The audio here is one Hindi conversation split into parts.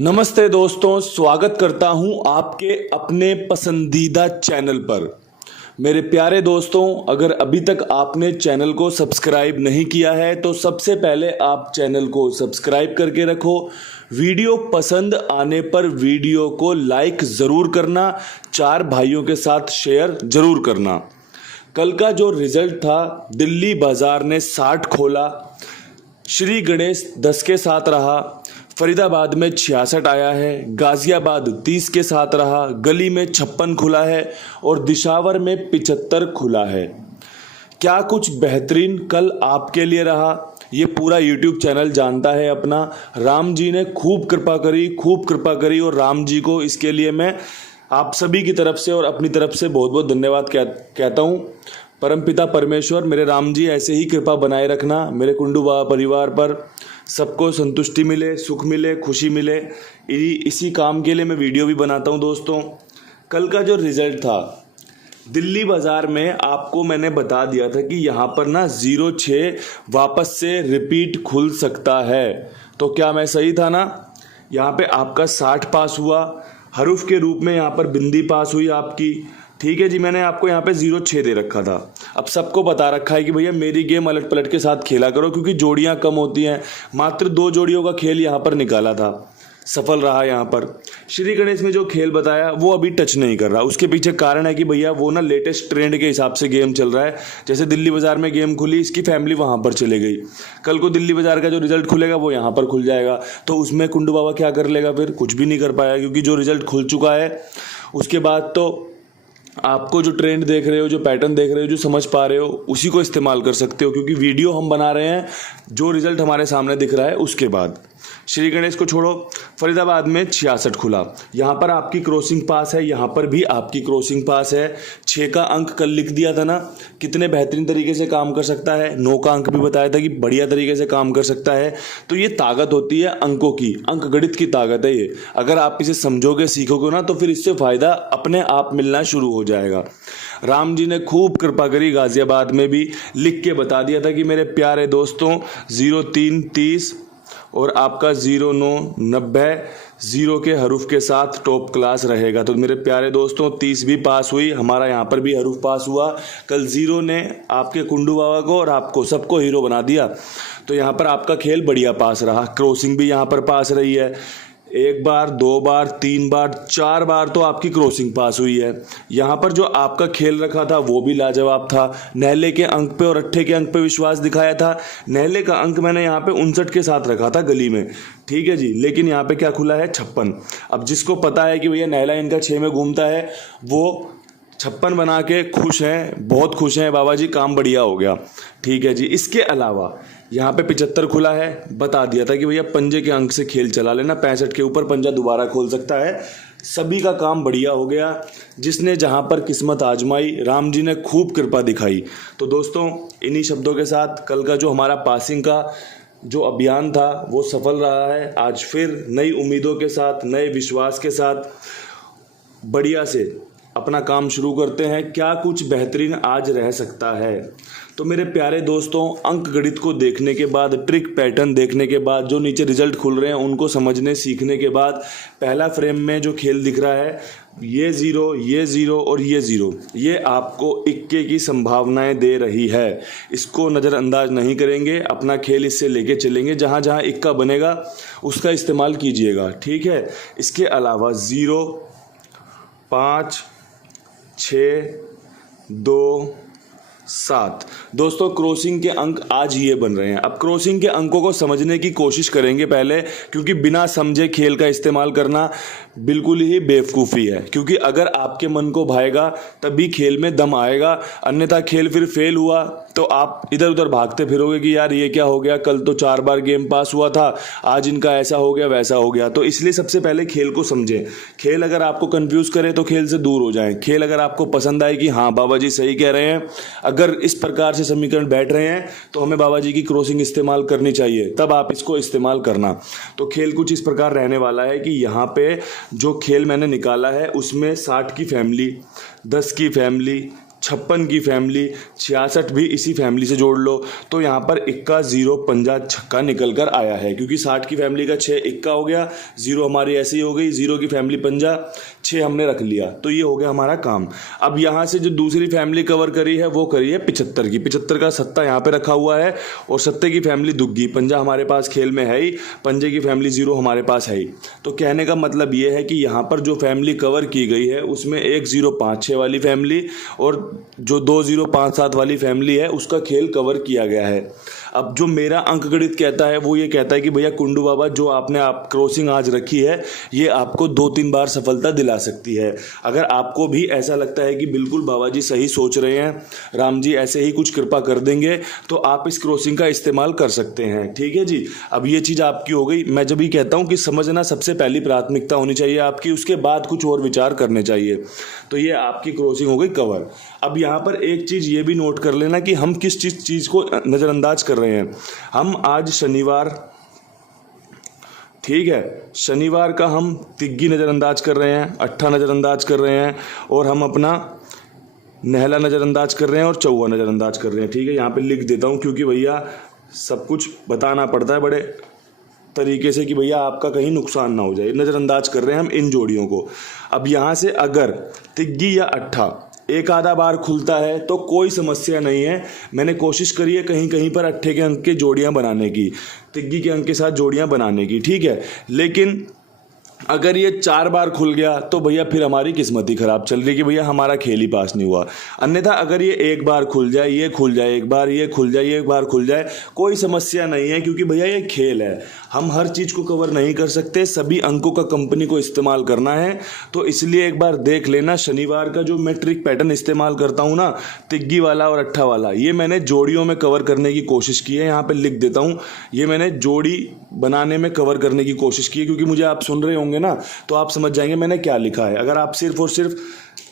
नमस्ते दोस्तों, स्वागत करता हूं आपके अपने पसंदीदा चैनल पर। मेरे प्यारे दोस्तों, अगर अभी तक आपने चैनल को सब्सक्राइब नहीं किया है तो सबसे पहले आप चैनल को सब्सक्राइब करके रखो। वीडियो पसंद आने पर वीडियो को लाइक ज़रूर करना, 4 भाइयों के साथ शेयर ज़रूर करना। कल का जो रिजल्ट था, दिल्ली बाजार ने 60 खोला, श्री गणेश 10 के साथ रहा, फरीदाबाद में 66 आया है, गाजियाबाद 30 के साथ रहा, गली में 56 खुला है और दिशावर में 75 खुला है। क्या कुछ बेहतरीन कल आपके लिए रहा, ये पूरा YouTube चैनल जानता है अपना। राम जी ने खूब कृपा करी और राम जी को इसके लिए मैं आप सभी की तरफ से और अपनी तरफ से बहुत बहुत धन्यवाद कहता हूँ। परमपिता परमेश्वर, मेरे राम जी ऐसे ही कृपा बनाए रखना मेरे कुंडू बाबा परिवार पर। सबको संतुष्टि मिले, सुख मिले, खुशी मिले। इसी काम के लिए मैं वीडियो भी बनाता हूं। दोस्तों, कल का जो रिजल्ट था दिल्ली बाजार में, आपको मैंने बता दिया था कि यहाँ पर ना 06 वापस से रिपीट खुल सकता है। तो क्या मैं सही था ना? यहाँ पे आपका 60 पास हुआ, हरूफ के रूप में यहाँ पर बिंदी पास हुई आपकी। ठीक है जी, मैंने आपको यहाँ पे 06 दे रखा था। अब सबको बता रखा है कि भैया मेरी गेम अलट पलट के साथ खेला करो, क्योंकि जोड़ियाँ कम होती हैं। मात्र 2 जोड़ियों का खेल यहाँ पर निकाला था, सफल रहा। यहाँ पर श्री गणेश में जो खेल बताया वो अभी टच नहीं कर रहा। उसके पीछे कारण है कि भैया वो ना लेटेस्ट ट्रेंड के हिसाब से गेम चल रहा है। जैसे दिल्ली बाजार में गेम खुली, इसकी फैमिली वहाँ पर चले गई। कल को दिल्ली बाजार का जो रिजल्ट खुलेगा वो यहाँ पर खुल जाएगा। तो उसमें कुंडू बाबा क्या कर लेगा? फिर कुछ भी नहीं कर पाया, क्योंकि जो रिजल्ट खुल चुका है उसके बाद तो आपको जो ट्रेंड देख रहे हो, जो पैटर्न देख रहे हो, जो समझ पा रहे हो, उसी को इस्तेमाल कर सकते हो। क्योंकि वीडियो हम बना रहे हैं जो रिजल्ट हमारे सामने दिख रहा है उसके बाद। श्री गणेश को छोड़ो, फरीदाबाद में 66 खुला। यहाँ पर आपकी क्रॉसिंग पास है, यहाँ पर भी आपकी क्रॉसिंग पास है। 6 का अंक कल लिख दिया था ना, कितने बेहतरीन तरीके से काम कर सकता है। 9 का अंक भी बताया था कि बढ़िया तरीके से काम कर सकता है। तो ये ताकत होती है अंकों की, अंक गणित की ताकत है ये। अगर आप इसे समझोगे, सीखोगे ना, तो फिर इससे फायदा अपने आप मिलना शुरू हो जाएगा। राम जी ने खूब कृपा करी, गाजियाबाद में भी लिख के बता दिया था कि मेरे प्यारे दोस्तों 03 30 और आपका 09 90 0 के हरूफ के साथ टॉप क्लास रहेगा। तो मेरे प्यारे दोस्तों 30 भी पास हुई, हमारा यहाँ पर भी हरूफ पास हुआ। कल 0 ने आपके कुंडू बाबा को और आपको सबको हीरो बना दिया। तो यहाँ पर आपका खेल बढ़िया पास रहा। क्रॉसिंग भी यहाँ पर पास रही है। 1 बार, 2 बार, 3 बार, 4 बार तो आपकी क्रॉसिंग पास हुई है। यहाँ पर जो आपका खेल रखा था वो भी लाजवाब था। नहले के अंक पे और अट्ठे के अंक पे विश्वास दिखाया था। नहले का अंक मैंने यहाँ पे 59 के साथ रखा था गली में। ठीक है जी, लेकिन यहाँ पे क्या खुला है? 56। अब जिसको पता है कि भैया नहला इनका 6 में घूमता है, वो 56 बना के खुश हैं, बहुत खुश हैं। बाबा जी काम बढ़िया हो गया। ठीक है जी। इसके अलावा यहाँ पे 75 खुला है। बता दिया था कि भैया पंजे के अंक से खेल चला लेना, 65 के ऊपर पंजा दोबारा खोल सकता है। सभी का काम बढ़िया हो गया। जिसने जहाँ पर किस्मत आजमाई, राम जी ने खूब कृपा दिखाई। तो दोस्तों, इन्हीं शब्दों के साथ कल का जो हमारा पासिंग का जो अभियान था वो सफल रहा है। आज फिर नई उम्मीदों के साथ, नए विश्वास के साथ बढ़िया से अपना काम शुरू करते हैं। क्या कुछ बेहतरीन आज रह सकता है? तो मेरे प्यारे दोस्तों, अंक गणित को देखने के बाद, ट्रिक पैटर्न देखने के बाद, जो नीचे रिजल्ट खुल रहे हैं उनको समझने सीखने के बाद, पहला फ्रेम में जो खेल दिख रहा है, ये 0, ये 0 और ये 0, ये आपको इक्के की संभावनाएं दे रही है। इसको नज़रअंदाज नहीं करेंगे, अपना खेल इससे लेके चलेंगे। जहाँ जहाँ इक्का बनेगा उसका इस्तेमाल कीजिएगा। ठीक है। इसके अलावा 0, 5, 6, 2, 7 दोस्तों, क्रॉसिंग के अंक आज ये बन रहे हैं। अब क्रॉसिंग के अंकों को समझने की कोशिश करेंगे पहले, क्योंकि बिना समझे खेल का इस्तेमाल करना बिल्कुल ही बेवकूफ़ी है। क्योंकि अगर आपके मन को भाएगा तभी खेल में दम आएगा, अन्यथा खेल फिर फेल हुआ तो आप इधर उधर भागते फिरोगे कि यार ये क्या हो गया, कल तो 4 बार गेम पास हुआ था, आज इनका ऐसा हो गया, वैसा हो गया। तो इसलिए सबसे पहले खेल को समझें। खेल अगर आपको कंफ्यूज करे तो खेल से दूर हो जाएं। खेल अगर आपको पसंद आए कि हाँ बाबा जी सही कह रहे हैं, अगर इस प्रकार से समीकरण बैठ रहे हैं तो हमें बाबा जी की क्रॉसिंग इस्तेमाल करनी चाहिए, तब आप इसको इस्तेमाल करना। तो खेल कुछ इस प्रकार रहने वाला है कि यहाँ पे जो खेल मैंने निकाला है उसमें 60 की फैमिली, 10 की फैमिली, 56 की फैमिली, 66 भी इसी फैमिली से जोड़ लो, तो यहाँ पर इक्का 0 पंजा छक्का निकल कर आया है, क्योंकि 60 की फैमिली का 6 इक्का हो गया, 0 हमारी ऐसे ही हो गई, 0 की फैमिली पंजा, 6 हमने रख लिया, तो ये हो गया हमारा काम। अब यहाँ से जो दूसरी फैमिली कवर करी है वो करी है 75 की, 75 का सत्ता यहाँ पे रखा हुआ है, और सत्ते की फैमिली दुग्गी, पंजा हमारे पास खेल में है ही, पंजे की फैमिली 0 हमारे पास है ही। तो कहने का मतलब ये है कि यहाँ पर जो फैमिली कवर की गई है उसमें 1 0 5 6 वाली फैमिली और जो 2 0 5 7 वाली फैमिली है उसका खेल कवर किया गया है। अब जो मेरा अंकगणित कहता है वो ये कहता है कि भैया कुंडू बाबा जो आपने आप क्रॉसिंग आज रखी है ये आपको 2-3 बार सफलता दिला सकती है। अगर आपको भी ऐसा लगता है कि बिल्कुल बाबा जी सही सोच रहे हैं, राम जी ऐसे ही कुछ कृपा कर देंगे, तो आप इस क्रॉसिंग का इस्तेमाल कर सकते हैं। ठीक है जी, अब ये चीज़ आपकी हो गई। मैं जब ये कहता हूँ कि समझना सबसे पहली प्राथमिकता होनी चाहिए आपकी, उसके बाद कुछ और विचार करने चाहिए। तो ये आपकी क्रॉसिंग हो गई कवर। अब यहाँ पर एक चीज़ ये भी नोट कर लेना कि हम किस चीज़ को नज़रअंदाज कर रहे हैं। हम आज शनिवार, ठीक है, शनिवार का हम तिग्गी नज़रअंदाज कर रहे हैं, अट्ठा नज़रअंदाज कर रहे हैं, और हम अपना नहला नज़रअंदाज कर रहे हैं और चौवा नज़रअंदाज कर रहे हैं। ठीक है, यहाँ पे लिख देता हूँ क्योंकि भैया सब कुछ बताना पड़ता है बड़े तरीके से कि भैया आपका कहीं नुकसान ना हो जाए। नज़रअंदाज कर रहे हैं हम इन जोड़ियों को। अब यहाँ से अगर तिग्गी या अट्ठा एक आधा बार खुलता है तो कोई समस्या नहीं है। मैंने कोशिश करी है कहीं कहीं पर अट्ठे के अंक के जोड़ियाँ बनाने की, तिग्गी के अंक के साथ जोड़ियाँ बनाने की, ठीक है। लेकिन अगर ये 4 बार खुल गया तो भैया फिर हमारी किस्मत ही खराब चल रही कि भैया हमारा खेल ही पास नहीं हुआ। अन्यथा अगर ये एक बार खुल जाए, ये खुल जाए, एक बार ये खुल जाए, ये एक बार खुल जाए, कोई समस्या नहीं है, क्योंकि भैया ये खेल है। हम हर चीज़ को कवर नहीं कर सकते, सभी अंकों का कंपनी को इस्तेमाल करना है। तो इसलिए एक बार देख लेना, शनिवार का जो मैं ट्रिक पैटर्न इस्तेमाल करता हूँ ना, तिग्गी वाला और अट्ठा वाला, ये मैंने जोड़ियों में कवर करने की कोशिश की है। यहाँ पे लिख देता हूँ, ये मैंने जोड़ी बनाने में कवर करने की कोशिश की है, क्योंकि मुझे आप सुन रहे होंगे ना तो आप समझ जाएंगे मैंने क्या लिखा है। अगर आप सिर्फ और सिर्फ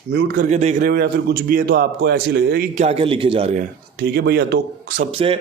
म्यूट करके देख रहे हो या फिर कुछ भी है तो आपको ऐसी लगेगा कि क्या क्या लिखे जा रहे हैं। ठीक है भैया, तो सबसे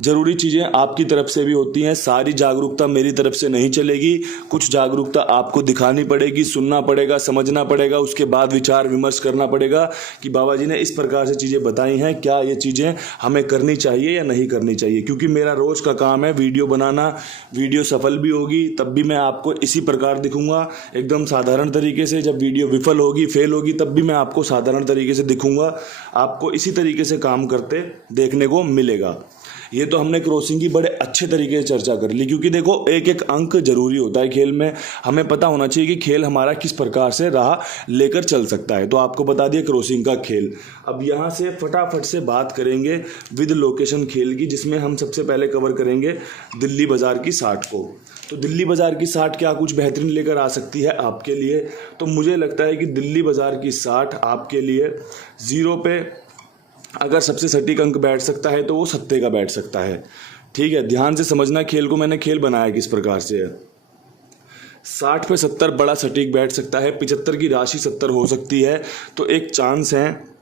ज़रूरी चीज़ें आपकी तरफ से भी होती हैं, सारी जागरूकता मेरी तरफ से नहीं चलेगी, कुछ जागरूकता आपको दिखानी पड़ेगी, सुनना पड़ेगा, समझना पड़ेगा, उसके बाद विचार विमर्श करना पड़ेगा कि बाबा जी ने इस प्रकार से चीज़ें बताई हैं, क्या ये चीज़ें हमें करनी चाहिए या नहीं करनी चाहिए। क्योंकि मेरा रोज़ का काम है वीडियो बनाना, वीडियो सफल भी होगी तब भी मैं आपको इसी प्रकार दिखूंगा, एकदम साधारण तरीके से। जब वीडियो विफल होगी, फेल होगी, तब भी मैं आपको साधारण तरीके से दिखूंगा, आपको इसी तरीके से काम करते देखने को मिलेगा। ये तो हमने क्रॉसिंग की बड़े अच्छे तरीके से चर्चा कर ली, क्योंकि देखो एक एक अंक जरूरी होता है खेल में, हमें पता होना चाहिए कि खेल हमारा किस प्रकार से राह लेकर चल सकता है। तो आपको बता दिया क्रॉसिंग का खेल। अब यहाँ से फटाफट से बात करेंगे विद लोकेशन खेल की, जिसमें हम सबसे पहले कवर करेंगे दिल्ली बाजार की 60 को। तो दिल्ली बाजार की 60 क्या कुछ बेहतरीन लेकर आ सकती है आपके लिए। तो मुझे लगता है कि दिल्ली बाजार की 60 आपके लिए 0 पे अगर सबसे सटीक अंक बैठ सकता है तो वो सत्ते का बैठ सकता है। ठीक है, ध्यान से समझना खेल को, मैंने खेल बनाया किस प्रकार से है। 60 पे 70 बड़ा सटीक बैठ सकता है, 75 की राशि 70 हो सकती है, तो एक चांस है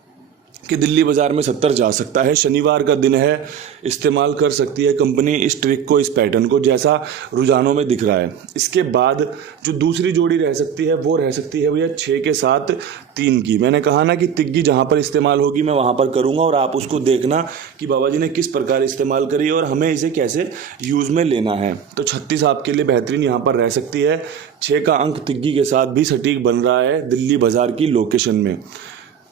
कि दिल्ली बाजार में 70 जा सकता है। शनिवार का दिन है, इस्तेमाल कर सकती है कंपनी इस ट्रिक को, इस पैटर्न को, जैसा रुझानों में दिख रहा है। इसके बाद जो दूसरी जोड़ी रह सकती है वो रह सकती है भैया 6 के साथ 3 की। मैंने कहा ना कि तिग्गी जहाँ पर इस्तेमाल होगी मैं वहाँ पर करूँगा, और आप उसको देखना कि बाबा जी ने किस प्रकार इस्तेमाल करी और हमें इसे कैसे यूज़ में लेना है। तो 36 आपके लिए बेहतरीन यहाँ पर रह सकती है। 6 का अंक तिग्गी के साथ भी सटीक बन रहा है दिल्ली बाजार की लोकेशन में।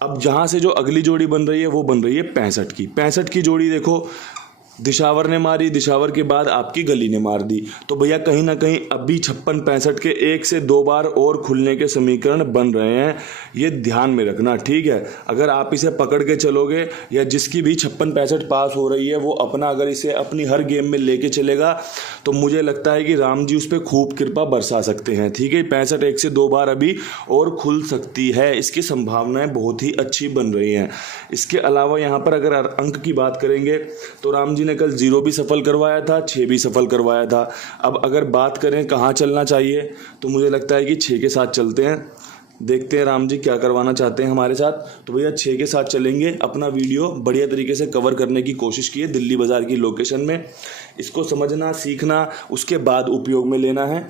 अब जहाँ से जो अगली जोड़ी बन रही है वो बन रही है 65 की। 65 की जोड़ी देखो, दिशावर ने मारी, दिशावर के बाद आपकी गली ने मार दी, तो भैया कहीं ना कहीं अभी 56-65 के 1 से 2 बार और खुलने के समीकरण बन रहे हैं, ये ध्यान में रखना। ठीक है, अगर आप इसे पकड़ के चलोगे, या जिसकी भी 56-65 पास हो रही है वो अपना अगर इसे अपनी हर गेम में लेके चलेगा, तो मुझे लगता है कि राम जी उस पर खूब कृपा बरसा सकते हैं। ठीक है, 65 1 से 2 बार अभी और खुल सकती है, इसकी संभावनाएं बहुत ही अच्छी बन रही हैं। इसके अलावा यहाँ पर अगर अंक की बात करेंगे तो राम जी ने कल 0 भी सफल करवाया था, 6 भी सफल करवाया था। अब अगर बात करें कहाँ चलना चाहिए, तो मुझे लगता है कि 6 के साथ चलते हैं, देखते हैं राम जी क्या करवाना चाहते हैं हमारे साथ। तो भैया 6 के साथ चलेंगे, अपना वीडियो बढ़िया तरीके से कवर करने की कोशिश की है दिल्ली बाजार की लोकेशन में। इसको समझना, सीखना, उसके बाद उपयोग में लेना है।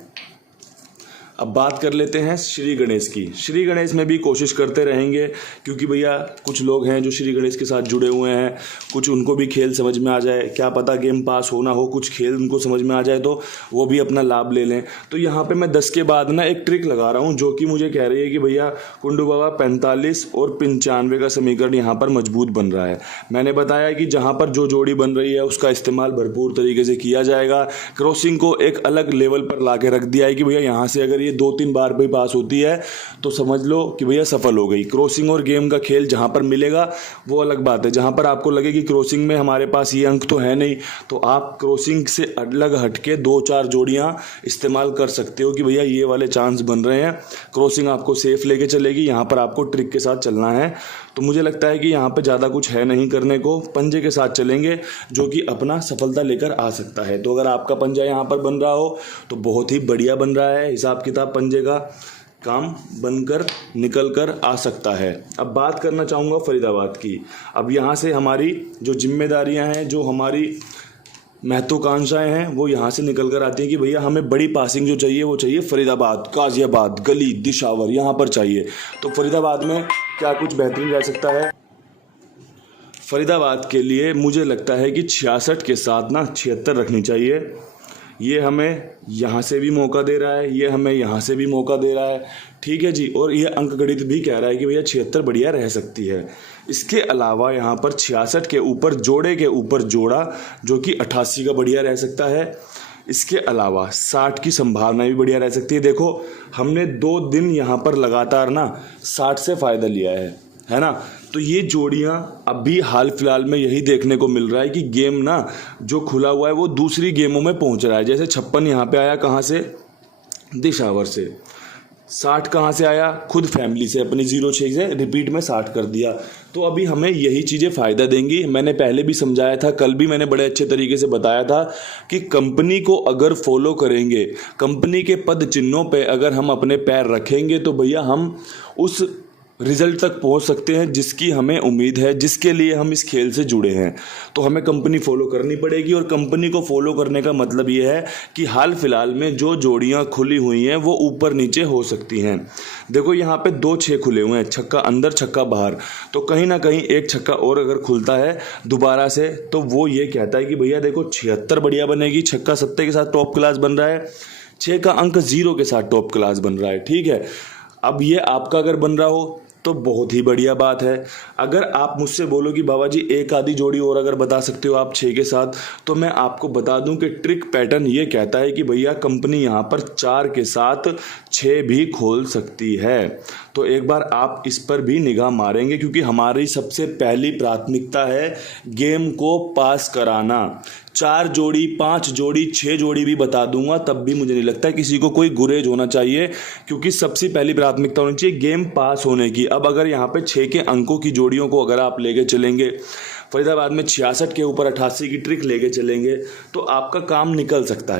अब बात कर लेते हैं श्री गणेश की। श्री गणेश में भी कोशिश करते रहेंगे, क्योंकि भैया कुछ लोग हैं जो श्री गणेश के साथ जुड़े हुए हैं, कुछ उनको भी खेल समझ में आ जाए, क्या पता गेम पास होना हो, कुछ खेल उनको समझ में आ जाए तो वो भी अपना लाभ ले लें। तो यहाँ पे मैं 10 के बाद ना एक ट्रिक लगा रहा हूँ जो कि मुझे कह रही है कि भैया कुंडू बाबा 45 और 95 का समीकरण यहाँ पर मजबूत बन रहा है। मैंने बताया कि जहाँ पर जो जोड़ी बन रही है उसका इस्तेमाल भरपूर तरीके से किया जाएगा। क्रॉसिंग को एक अलग लेवल पर ला के रख दिया है कि भैया यहाँ से अगर ये 2-3 बार भी पास होती है तो समझ लो कि भैया सफल हो गई। क्रॉसिंग और गेम का खेल जहाँ पर मिलेगा वो अलग बात है। जहाँ पर आपको लगे कि क्रॉसिंग में हमारे पास ये अंक तो है नहीं, तो आप क्रॉसिंग से अलग हटके 2-4 जोड़ियाँ इस्तेमाल कर सकते हो कि भैया ये वाले चांस बन रहे हैं। क्रॉसिंग आपको सेफ लेके चलेगी, यहाँ पर आपको ट्रिक के साथ चलना है। तो मुझे लगता है कि यहाँ पर ज़्यादा कुछ है नहीं करने को, पंजे के साथ चलेंगे जो कि अपना सफलता लेकर आ सकता है। तो अगर आपका पंजा यहाँ पर बन रहा हो तो बहुत ही बढ़िया बन रहा है, हिसाब किताब पंजे का काम बनकर निकल कर आ सकता है। अब बात करना चाहूँगा फरीदाबाद की। अब यहाँ से हमारी जो जिम्मेदारियाँ हैं, जो हमारी महत्वाकांक्षाएं हैं, वो यहाँ से निकल कर आती हैं कि भैया हमें बड़ी पासिंग जो चाहिए वो चाहिए फरीदाबाद, गाजियाबाद, गली, दिशावर, यहाँ पर चाहिए। तो फरीदाबाद में क्या कुछ बेहतरीन रह सकता है? फरीदाबाद के लिए मुझे लगता है कि 66 के साथ ना 76 रखनी चाहिए। ये हमें यहाँ से भी मौका दे रहा है, ये हमें यहाँ से भी मौका दे रहा है, ठीक है जी। और ये अंकगणित भी कह रहा है कि भैया 76 बढ़िया रह सकती है। इसके अलावा यहाँ पर 66 के ऊपर जोड़े के ऊपर जोड़ा जो कि 88 का बढ़िया रह सकता है। इसके अलावा 60 की संभावना भी बढ़िया रह सकती है। देखो हमने 2 दिन यहाँ पर लगातार ना 60 से फ़ायदा लिया है ना। तो ये जोड़ियाँ अभी हाल फिलहाल में यही देखने को मिल रहा है कि गेम ना जो खुला हुआ है वो दूसरी गेमों में पहुंच रहा है। जैसे 56 यहाँ पे आया कहाँ से? दिशावर से। 60 कहाँ से आया? खुद फैमिली से, अपनी 06 से रिपीट में 60 कर दिया। तो अभी हमें यही चीज़ें फ़ायदा देंगी। मैंने पहले भी समझाया था, कल भी मैंने बड़े अच्छे तरीके से बताया था कि कंपनी को अगर फॉलो करेंगे, कंपनी के पद चिन्हों पे अगर हम अपने पैर रखेंगे तो भैया हम उस रिजल्ट तक पहुंच सकते हैं जिसकी हमें उम्मीद है, जिसके लिए हम इस खेल से जुड़े हैं। तो हमें कंपनी फॉलो करनी पड़ेगी, और कंपनी को फॉलो करने का मतलब ये है कि हाल फिलहाल में जो जोड़ियां खुली हुई हैं वो ऊपर नीचे हो सकती हैं। देखो यहाँ पे 2 6 खुले हुए हैं, छक्का अंदर छक्का बाहर। तो कहीं ना कहीं एक छक्का और अगर खुलता है दोबारा से तो वो ये कहता है कि भैया देखो 76 बढ़िया बनेगी। छक्का 7 के साथ टॉप क्लास बन रहा है, 6 का अंक 0 के साथ टॉप क्लास बन रहा है, ठीक है। अब ये आपका अगर बन रहा हो तो बहुत ही बढ़िया बात है। अगर आप मुझसे बोलो कि बाबा जी एक आधी जोड़ी और अगर बता सकते हो आप 6 के साथ, तो मैं आपको बता दूं कि ट्रिक पैटर्न ये कहता है कि भैया कंपनी यहाँ पर 4 के साथ 6 भी खोल सकती है। तो एक बार आप इस पर भी निगाह मारेंगे, क्योंकि हमारी सबसे पहली प्राथमिकता है गेम को पास कराना। 4 जोड़ी, 5 जोड़ी, 6 जोड़ी भी बता दूंगा, तब भी मुझे नहीं लगता किसी को कोई गुरेज होना चाहिए, क्योंकि सबसे पहली प्राथमिकता होनी चाहिए गेम पास होने की। अब अगर यहाँ पे 6 के अंकों की जोड़ियों को अगर आप लेके चलेंगे, फरीदाबाद में 66 के ऊपर 88 की ट्रिक लेके चलेंगे, तो आपका काम निकल सकता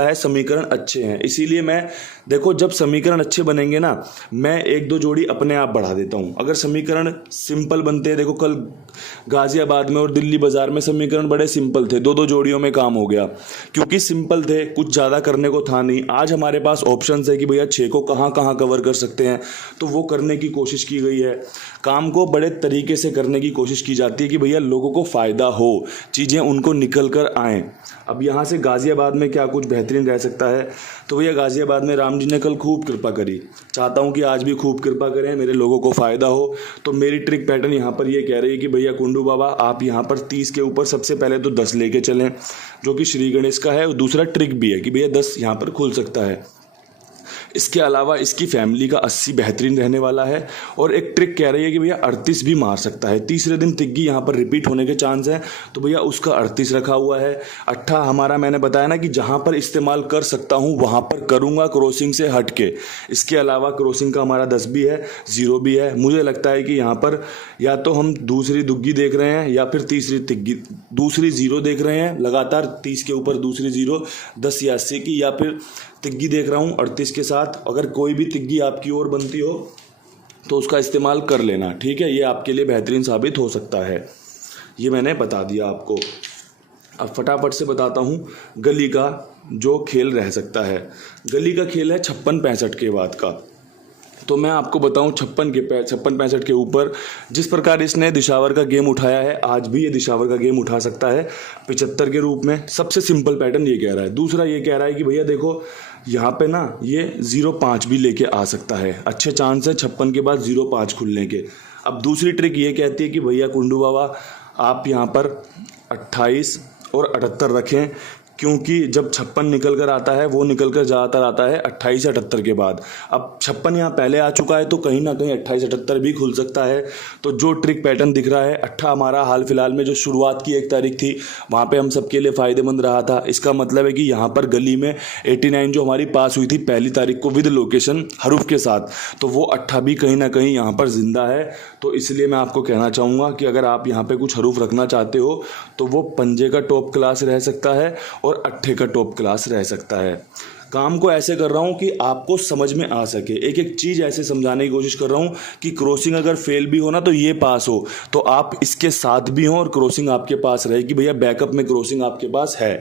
है। समीकरण अच्छे हैं, इसीलिए मैं देखो जब समीकरण अच्छे बनेंगे ना, मैं 1-2 जोड़ी अपने आप बढ़ा देता हूँ। अगर समीकरण सिंपल बनते हैं, देखो कल गाजियाबाद में और दिल्ली बाजार में समीकरण बड़े सिंपल थे, 2-2 जोड़ियों में काम हो गया, क्योंकि सिंपल थे, कुछ ज़्यादा करने को था नहीं। आज हमारे पास ऑप्शंस है कि भैया 6 को कहाँ कहाँ कवर कर सकते हैं, तो वो करने की कोशिश की गई है। काम को बड़े तरीके से करने की कोशिश की जाती है कि भैया लोगों को फ़ायदा हो, चीज़ें उनको निकल कर आएँ। अब यहाँ से गाजियाबाद में क्या कुछ बेहतरीन रह सकता है, तो भैया गाजियाबाद में राम जी ने कल खूब कृपा करी, चाहता हूँ कि आज भी खूब कृपा करें, मेरे लोगों को फ़ायदा हो। तो मेरी ट्रिक पैटर्न यहाँ पर ये कह रही है कि भैया कुंडू बाबा आप यहाँ पर 30 के ऊपर सबसे पहले तो 10 लेके चलें, जो कि श्री गणेश का है। और दूसरा ट्रिक भी है कि भैया 10 यहाँ पर खुल सकता है। इसके अलावा इसकी फैमिली का 80 बेहतरीन रहने वाला है, और एक ट्रिक कह रही है कि भैया 38 भी मार सकता है। तीसरे दिन तिग्गी यहाँ पर रिपीट होने के चांस है, तो भैया उसका 38 रखा हुआ है। 8 हमारा मैंने बताया ना कि जहाँ पर इस्तेमाल कर सकता हूँ वहाँ पर करूँगा, क्रॉसिंग से हट के। इसके अलावा क्रॉसिंग का हमारा 10 भी है, 0 भी है। मुझे लगता है कि यहाँ पर या तो हम दूसरी दुग्गी देख रहे हैं या फिर तीसरी तिग्गी, दूसरी 0 देख रहे हैं लगातार, 30 के ऊपर दूसरी 0, 10 या 80 की, या फिर तिग्गी देख रहा हूँ 38 के साथ। अगर कोई भी तिग्गी आपकी ओर बनती हो तो उसका इस्तेमाल कर लेना, ठीक है। ये आपके लिए बेहतरीन साबित हो सकता है, ये मैंने बता दिया आपको। अब फटाफट से बताता हूँ गली का जो खेल रह सकता है। गली का खेल है 56-65 के बाद का। तो मैं आपको बताऊं 56-65 के ऊपर जिस प्रकार इसने दिशावर का गेम उठाया है, आज भी ये दिशावर का गेम उठा सकता है 75 के रूप में। सबसे सिंपल पैटर्न ये कह रहा है। दूसरा ये कह रहा है कि भैया देखो यहाँ पे ना ये 0-5 भी लेके आ सकता है, अच्छे चांस है 56 के बाद 0-5 खुलने के। अब दूसरी ट्रिक ये कहती है कि भैया कुंडू बाबा आप यहाँ पर 28 और 78 रखें, क्योंकि जब 56 निकल कर आता है वो निकल कर ज़्यादातर आता है 28 या 78 के बाद। अब 56 यहाँ पहले आ चुका है तो कहीं ना कहीं 28-78 भी खुल सकता है। तो जो ट्रिक पैटर्न दिख रहा है 8 हमारा हाल फिलहाल में जो शुरुआत की 1 तारीख थी वहाँ पे हम सबके लिए फ़ायदेमंद रहा था। इसका मतलब है कि यहाँ पर गली में 89 जो हमारी पास हुई थी पहली तारीख को विद लोकेशन हरूफ के साथ, तो वो 8 भी कहीं ना कहीं यहाँ पर ज़िंदा है। तो इसलिए मैं आपको कहना चाहूँगा कि अगर आप यहाँ पर कुछ हरूफ रखना चाहते हो तो वो पंजे का टॉप क्लास रह सकता है और 8 का टॉप क्लास रह सकता है। काम को ऐसे कर रहा हूँ कि आपको समझ में आ सके, एक एक चीज़ ऐसे समझाने की कोशिश कर रहा हूँ कि क्रॉसिंग अगर फेल भी हो ना तो ये पास हो, तो आप इसके साथ भी हों और क्रॉसिंग आपके पास रहे कि भैया बैकअप में क्रॉसिंग आपके पास है।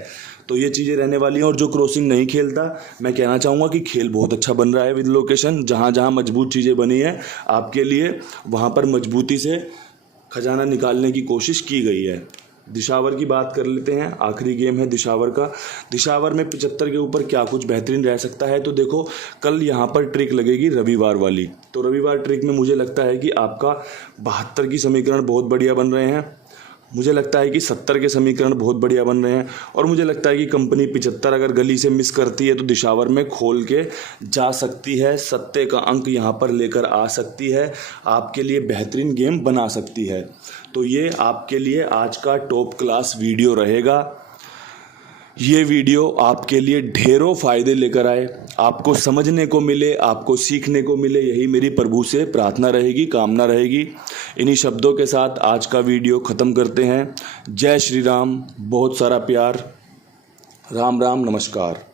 तो ये चीज़ें रहने वाली हैं। और जो क्रॉसिंग नहीं खेलता, मैं कहना चाहूँगा कि खेल बहुत अच्छा बन रहा है विद लोकेशन। जहाँ जहाँ मजबूत चीज़ें बनी हैं आपके लिए, वहाँ पर मजबूती से खजाना निकालने की कोशिश की गई है। दिशावर की बात कर लेते हैं, आखिरी गेम है दिशावर का। दिशावर में 75 के ऊपर क्या कुछ बेहतरीन रह सकता है, तो देखो कल यहाँ पर ट्रिक लगेगी रविवार वाली। तो रविवार ट्रिक में मुझे लगता है कि आपका 72 की समीकरण बहुत बढ़िया बन रहे हैं, मुझे लगता है कि 70 के समीकरण बहुत बढ़िया बन रहे हैं, और मुझे लगता है कि कंपनी 75 अगर गली से मिस करती है तो दिशावर में खोल के जा सकती है, 70 का अंक यहाँ पर लेकर आ सकती है, आपके लिए बेहतरीन गेम बना सकती है। तो ये आपके लिए आज का टॉप क्लास वीडियो रहेगा। ये वीडियो आपके लिए ढेरों फ़ायदे लेकर आए, आपको समझने को मिले, आपको सीखने को मिले, यही मेरी प्रभु से प्रार्थना रहेगी, कामना रहेगी। इन्हीं शब्दों के साथ आज का वीडियो ख़त्म करते हैं। जय श्री राम, बहुत सारा प्यार, राम राम, नमस्कार।